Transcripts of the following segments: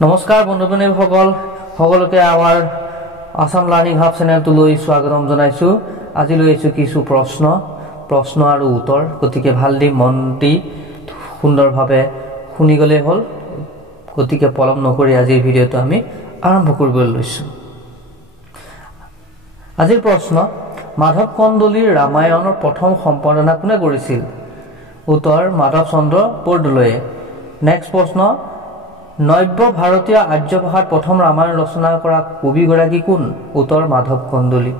নমস্কাৰ বন্ধু-বান্ধৱীসকল সকলোকে আমাৰ আসাম লাৰ্নিং হাব চেনেলটোলৈ স্বাগতম জনাইছো। আজি লৈ আহিছো কিছু প্ৰশ্ন আৰু উত্তৰ, গতিকে ভাল দি মন দি সুন্দৰভাৱে শুনি গলে হ'ল। গতিকে পলম নকৰি আজিৰ ভিডিঅ'টো আমি আৰম্ভ কৰিবলৈ লৈছো। আজিৰ প্ৰশ্ন, মাধৱ কন্দলীৰ ৰামায়ণৰ প্ৰথম সম্পাদনা কোনে কৰিছিল? উত্তৰ, মাধৱ চন্দ্ৰ বৰদলৈয়ে। নেক্সট প্ৰশ্ন, নব্য ভাৰতীয় আৰ্য ভাষাত প্ৰথম ৰামায়ণ ৰচনা কৰা কবিগৰাকী কোন? উত্তৰ, মাধৱ কন্দলী।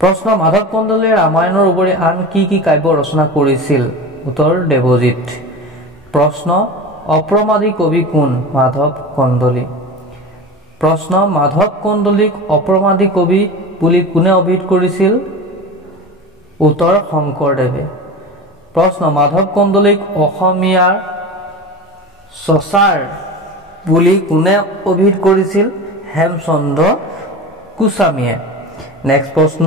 প্ৰশ্ন, মাধৱ কন্দলীয়ে ৰামায়ণৰ উপৰি আন কি কি কাব্য ৰচনা কৰিছিল? উত্তৰ, দেৱজিৎ। প্ৰশ্ন, অপ্ৰমাদী কবি কোন? মাধৱ কন্দলী। প্ৰশ্ন, মাধৱ কন্দলীক অপ্ৰমাদী কবি বুলি কোনে অভিহিত কৰিছিল? উত্তৰ, শংকৰদেৱে। প্ৰশ্ন, মাধৱ কন্দলীক অসমীয়াৰ চচাৰ বুলি কোনে অভিহিত কৰিছিল? হেমচন্দ্ৰ গোস্বামীয়ে। নেক্সট প্ৰশ্ন,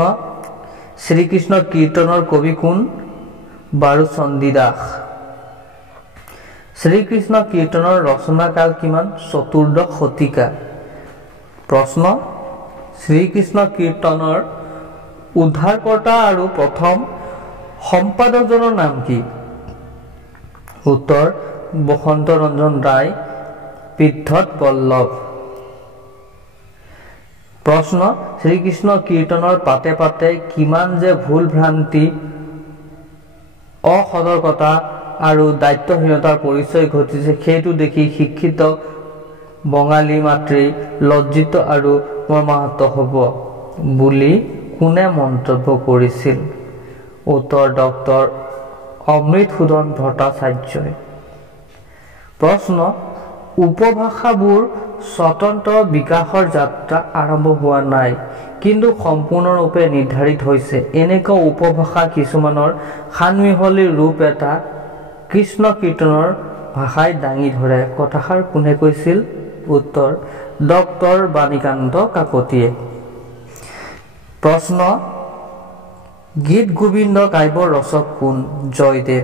শ্ৰীকৃষ্ণ কীৰ্তনৰ কবি কোন? বাৰুচন্দী দাস। শ্ৰীকৃষ্ণ কীৰ্তনৰ ৰচনাকাল কিমান? চতুৰ্দশ শতিকা। প্ৰশ্ন, শ্ৰীকৃষ্ণ কীৰ্তনৰ উদ্ধাৰকৰ্তা আৰু প্ৰথম সম্পাদকজনৰ নাম কি? উত্তৰ, বসন্ত ৰঞ্জন ৰায় বিদ্ধত বল্লভ। প্ৰশ্ন, শ্ৰীকৃষ্ণ কীৰ্তনৰ পাতে পাতে কিমান যে ভুল ভ্ৰান্তি, অসতৰ্কতা আৰু দায়িত্বহীনতাৰ পৰিচয় ঘটিছে সেইটো দেখি শিক্ষিত বঙালী মাতৃ লজ্জিত আৰু মৰ্মাহত হ'ব বুলি কোনে মন্তব্য কৰিছিল? উত্তৰ, ডক্টৰ অমৃতসূদন ভট্টাচাৰ্যই। প্ৰশ্ন, উপভাষাবোৰ স্বতন্ত্ৰ বিকাশৰ যাত্ৰা আৰম্ভ হোৱা নাই কিন্তু সম্পূৰ্ণৰূপে নিৰ্ধাৰিত হৈছে, এনেকুৱা উপভাষা কিছুমানৰ সানমিহলিৰ ৰূপ এটা কৃষ্ণ কীৰ্তনৰ ভাষাই দাঙি ধৰে। কথাষাৰ কোনে কৈছিল? উত্তৰ, ডক্টৰ বাণীকান্ত কাকতিয়ে। প্ৰশ্ন, গীত গোবিন্দ কাব্যৰ ৰচক কোন? জয়দেৱ।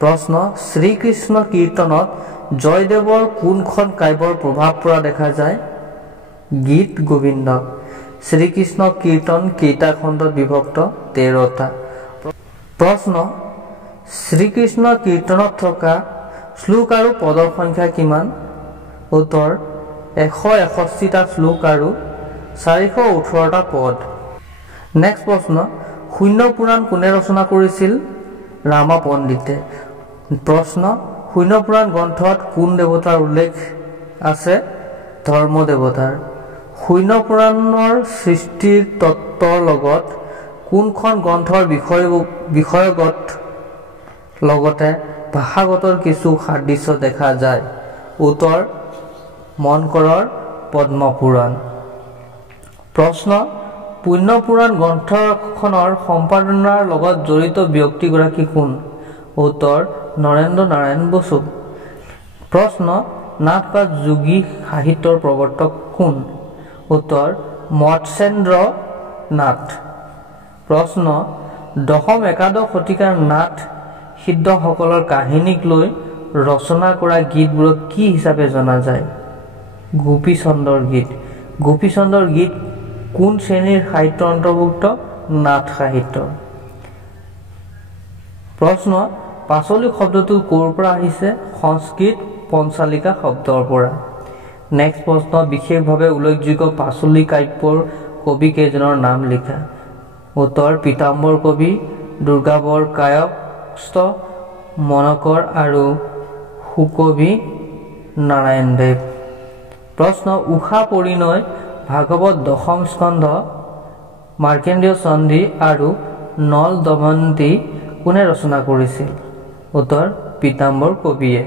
প্ৰশ্ন, শ্ৰীকৃষ্ণ কীৰ্তনত জয়দেৱৰ কোনখন কাব্যৰ প্ৰভাৱ পৰা দেখা যায়? গীত গোবিন্দ। শ্ৰীকৃষ্ণ কীৰ্তন কেইটা খণ্ডত বিভক্ত? 13টা। প্ৰশ্ন, শ্ৰীকৃষ্ণ কীৰ্তনত থকা শ্লোক আৰু পদৰ সংখ্যা কিমান? উত্তৰ, 161টা শ্লোক আৰু 418টা পদ। নেক্সট প্ৰশ্ন, শূন্য পুৰাণ কোনে ৰচনা কৰিছিল? ৰামা পণ্ডিতে। প্ৰশ্ন, শূন্য পুৰাণ গ্ৰন্থত কোন দেৱতাৰ উল্লেখ আছে? ধৰ্ম দেৱতাৰ। শূন্য পুৰাণৰ সৃষ্টিৰ তত্ত্বৰ লগত কোনখন গ্ৰন্থৰ বিষয়গত লগতে ভাষাগতৰ কিছু সাদৃশ্য দেখা যায়? উত্তৰ, মনকৰৰ পদ্মপুৰাণ। প্ৰশ্ন, পুণ্য পুৰাণ গ্ৰন্থখনৰ সম্পাদনাৰ লগত জড়িত ব্যক্তিগৰাকী কোন? উত্তৰ, নৰেন্দ্ৰ নাৰায়ণ বসু। প্ৰশ্ন, নাট বা যোগী সাহিত্যৰ প্ৰৱৰ্তক কোন? উত্তৰ, মৎস্যেন্দ্ৰ নাথ। প্ৰশ্ন, দশম একাদশ শতিকাৰ নাট সিদ্ধসকলৰ কাহিনীক লৈ ৰচনা কৰা গীতবোৰক কি হিচাপে জনা যায়? গোপীচন্দৰ গীত। গোপীচন্দৰ গীত কোন শ্ৰেণীৰ সাহিত্যৰ অন্তৰ্ভুক্ত? নাট সাহিত্য। প্ৰশ্ন, পাচলি শব্দটো ক'ৰ পৰা আহিছে? সংস্কৃত পঞ্চালিকা শব্দৰ পৰা। নেক্সট প্ৰশ্ন, বিশেষভাৱে উল্লেখযোগ্য পাচলি কাব্যৰ কবি কেইজনৰ নাম লিখা? উত্তৰ, পীতাম্বৰ কবি, দুৰ্গাবৰ কায়স্থ, মনকৰ আৰু সুকবি নাৰায়ণ দেৱ। প্ৰশ্ন, উষা পৰিণয় ভাগৱত দশম স্কন্ধ, মাৰ্কেন্দ্ৰীয় চণ্ডী আৰু নল দময়ন্তী কোনে ৰচনা কৰিছিল? উত্তৰ, পীতাম্বৰ কবিয়ে।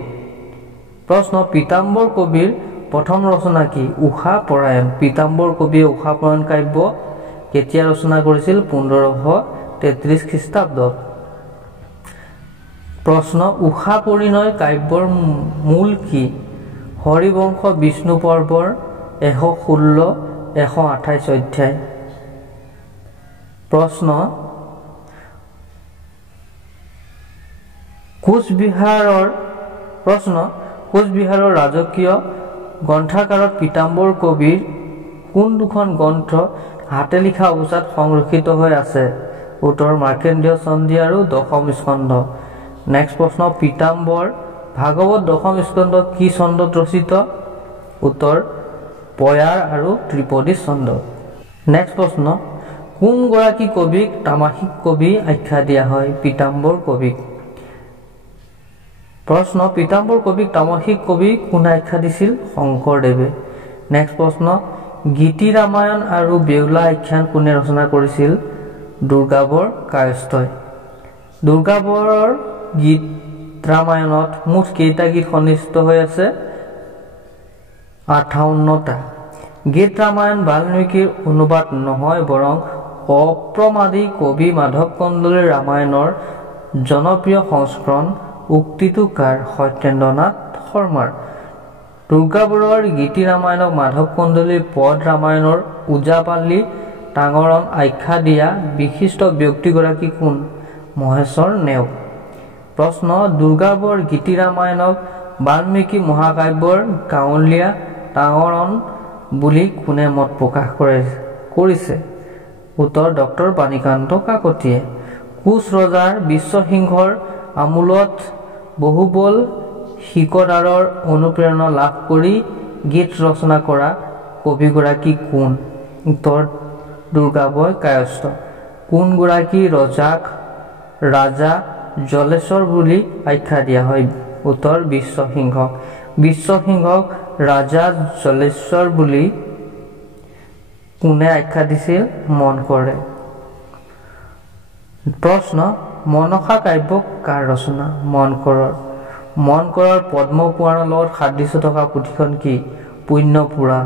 প্ৰশ্ন, পীতাম্বৰ কবিৰ প্ৰথম ৰচনা কি? উষা পৰায়ণ। পীতাম্বৰ কবিয়ে উষা পৰায়ণ কাব্য কেতিয়া ৰচনা কৰিছিল? 1533 খ্ৰীষ্টাব্দত। প্ৰশ্ন, উষা পৰিণয় কাব্যৰ মূল কি? হৰিবংশ বিষ্ণু পৰ্বৰ 116, 128 অধ্যায়। প্ৰশ্ন, কোচবিহাৰৰ কোচবিহাৰৰ ৰাজকীয় গ্ৰন্থাগাৰত পীতাম্বৰ কবিৰ কোন দুখন গ্ৰন্থ হাতে লিখা অৱস্থাত সংৰক্ষিত হৈ আছে? উত্তৰ মাৰ্কেন্দ্ৰীয় চণ্ডী আৰু দশম স্কন্ধ। নেক্সট প্ৰশ্ন, পীতাম্বৰ ভাগৱত দশম স্কন্ধ কি ছন্দত ৰচিত? উত্তৰ পয়াৰ আৰু ত্ৰিপদী ছন্দ। নেক্সট প্ৰশ্ন, কোনগৰাকী কবিক তামাসিক কবি আখ্যা দিয়া হয়? পীতাম্বৰ কবিক। প্ৰশ্ন, পীতাম্বৰ কবিক তামাসিক কবি কোনে আখ্যা দিছিল? শংকৰদেৱে। নেক্সট প্ৰশ্ন, গীতি ৰামায়ণ আৰু বেউলা আখ্যান কোনে ৰচনা কৰিছিল? দুৰ্গাবৰ কায়স্থই। দুৰ্গাবৰৰ গীত ৰামায়ণত মুঠ কেইটা গীত সন্নিহিত হৈ আছে? 58টা। গীত ৰামায়ণ বাল্মীকিৰ অনুবাদ নহয় বৰং অপ্ৰমাদী কবি মাধৱ কন্দলীৰ ৰামায়ণৰ জনপ্ৰিয় সংস্কৰণ। উক্তিটো কাৰ? সত্যেন্দ্ৰনাথ শৰ্মাৰ। দুৰ্গাবৰৰ গীতি ৰামায়ণক মাধৱ কন্দলীৰ পদ ৰামায়ণৰ ওজাপালি টাঙৰণ আখ্যা দিয়া বিশিষ্ট ব্যক্তিগৰাকী কোন? মহেশ্বৰ নেওগ। প্ৰশ্ন, দুৰ্গাবৰ গীতি ৰামায়ণক বাল্মীকি মহাকাব্যৰ গাঁৱলীয়া টাঙৰণ বুলি কোনে মত প্ৰকাশ কৰিছে? উত্তৰ ডক্টৰ বাণীকান্ত কাকতিয়ে। কোচ ৰজাৰ বিশ্বসিংহৰ আমোলত বহুবল শিকদাৰৰ অনুপ্ৰেৰণা লাভ কৰি গীত ৰচনা কৰা কবিগৰাকী কোন? উত্তৰ দুৰ্গাবয় কায়স্থ। কোনগৰাকী ৰজাক ৰাজা জলেশ্বৰ বুলি আখ্যা দিয়া হয়? উত্তৰ বিশ্বসিংহক। বিশ্বসিংহক ৰাজা জলেশ্বৰ বুলি কোনে আখ্যা দিছিল? মনকৰে। প্ৰশ্ন, মনসা কাব্য কাৰ ৰচনা? মনকৰৰ। মনকৰৰ পদ্ম পুৰাণৰ লগত সাদৃশ্য থকা পুথিখন কি? পুণ্য পুৰাণ।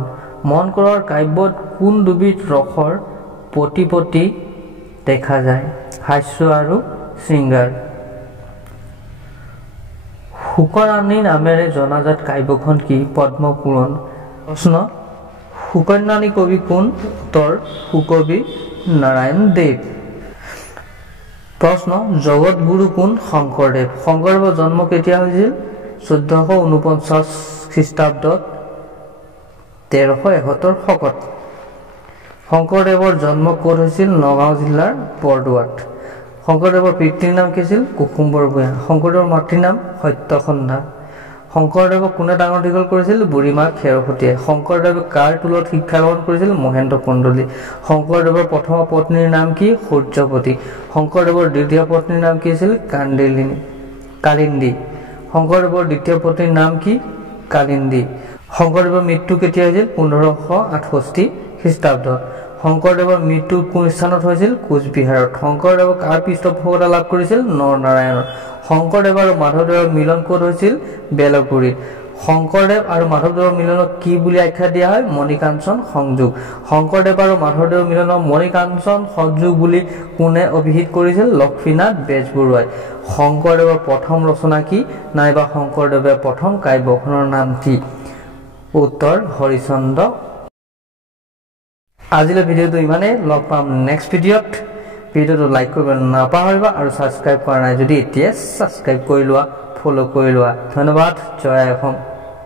মনকৰৰ কাব্যত কোন দুবিধ ৰসৰ প্ৰতিপত্তি দেখা যায়? হাস্য আৰু শৃংগাৰ। শুকৰাণী নামেৰে জনাজাত কাব্যখন কি? পদ্ম পুৰাণ। প্ৰশ্ন, শুকৰাণী কবি কোন? উত্তৰ সুকবি নাৰায়ণ দেৱ। প্ৰশ্ন, জগত গুৰু কোন? শংকৰদেৱ। শংকৰদেৱৰ জন্ম কেতিয়া হৈছিল? 1449 খ্ৰীষ্টাব্দত 1371 শকত। শংকৰদেৱৰ জন্ম ক'ত হৈছিল? নগাঁও জিলাৰ বৰদোৱাত। শংকৰদেৱৰ পিতৃৰ নাম কি আছিল? কুসুম্বৰ ভূঞা। শংকৰদেৱৰ মাতৃৰ নাম সত্যসন্ধা। শংকৰদেৱক কোনে ডাঙৰ দীঘল কৰিছিল? বুঢ়ীমা খেৰসুতীয়ে। শংকৰদেৱে কাৰ টোলত শিক্ষা গ্ৰহণ কৰিছিল? মহেন্দ্ৰ কন্দলী। শংকৰদেৱৰ প্ৰথম পত্নীৰ নাম কি? সূৰ্যৱতী। শংকৰদেৱৰ দ্বিতীয় পত্নীৰ নাম কি আছিল? কালিন্দী। শংকৰদেৱৰ দ্বিতীয় পত্নীৰ নাম কি? কালিন্দী। শংকৰদেৱৰ মৃত্যু কেতিয়া হৈছিল? 1568 খ্ৰীষ্টাব্দত। শংকৰদেৱৰ মৃত্যু কোন স্থানত হৈছিল? কোচবিহাৰত। শংকৰদেৱৰ কাৰ পৃষ্ঠপোষকতা লাভ কৰিছিল? নৰনাৰায়ণৰ। শংকৰদেৱ আৰু মাধৱদেৱৰ মিলন ক'ত হৈছিল? বেলগুৰিত। শংকৰদেৱ আৰু মাধৱদেৱৰ মিলনক কি বুলি আখ্যা দিয়া হয়? মণিকাঞ্চন সংযোগ। শংকৰদেৱ আৰু মাধৱদেৱৰ মিলনক মণিকাঞ্চন সংযোগ বুলি কোনে অভিহিত কৰিছিল? লক্ষ্মীনাথ বেজবৰুৱাই। শংকৰদেৱৰ প্ৰথম ৰচনা কি? নাইবা শংকৰদেৱে প্ৰথম কাব্যখনৰ নাম কি? উত্তৰ হৰিচন্দ্ৰ। আজিলৈ ভিডিঅ'টো ইমানেই। লগ পাম নেক্সট ভিডিঅ'ত। ভিডিঅ'টো লাইক কৰিব নাপাহৰিবা আৰু ছাবস্ক্ৰাইব কৰা নাই যদি এতিয়াই ছাবস্ক্ৰাইব কৰি লোৱা, ফ'ল' কৰি লোৱা। ধন্যবাদ। জয় অসম।